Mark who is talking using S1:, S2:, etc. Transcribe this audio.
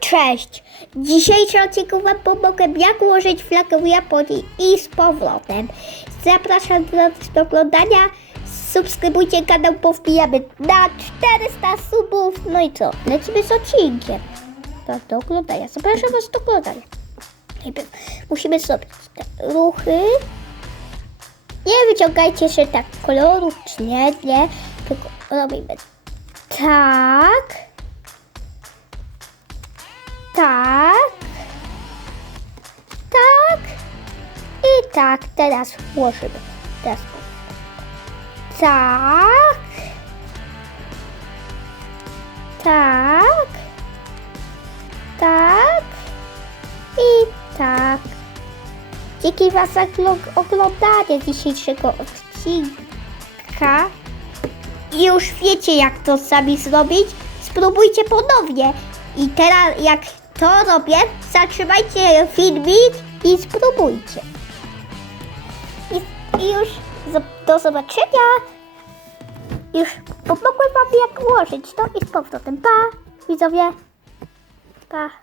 S1: Cześć! W dzisiejszym odcinku Wam pomogę, jak ułożyć flagę Japonii i z powrotem. Zapraszam do, do oglądania. Subskrybujcie kanał, bo wbijamy na 400 subów. No i co? Lecimy z odcinkiem. Tak, do oglądania. Zapraszam Was do oglądania. Najpierw musimy zrobić te ruchy. Nie wyciągajcie się tak kolorów, czy nie, nie. Tylko robimy tak. Tak. Tak. I tak. Teraz włożymy. Teraz. Tak. Tak. Tak. I tak. Dzięki Was za ogl- oglądanie dzisiejszego odcinka. I już wiecie, jak to sami zrobić. Spróbujcie ponownie. I teraz, jak to robię, zatrzymajcie filmik i spróbujcie. I, i już do zobaczenia. Już pomogłem Wam, jak ułożyć to i z powrotem. Pa, widzowie. Pa.